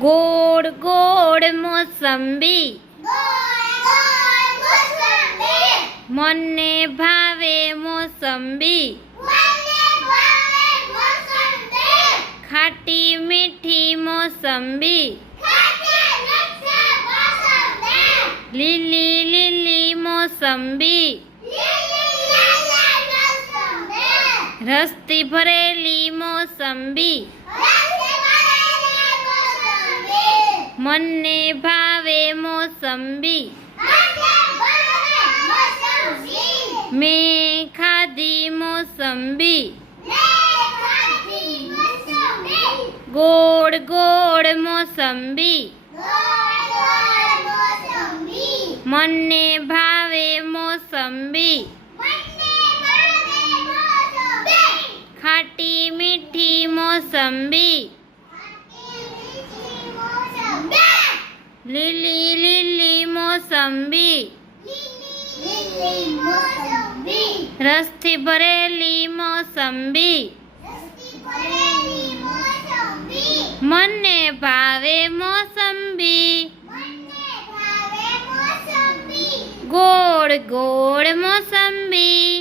गोड़ गोड़ मोसंबी मने भावे मोसंबी खाटी मीठी मोसंबी लीली लीली मोसंबी रसती भरेली मोसंबी मने भावे मोसंबी मैं खाधी मोसंबी गोड़ गोड़ मोसंबी मने भावे मोसंबी खाटी मीठी मोसंबी लीली लीली मोसंबी रसथी भरेली मोसंबी मने भावे मोसंबी गोड़ गोड़ मोसंबी।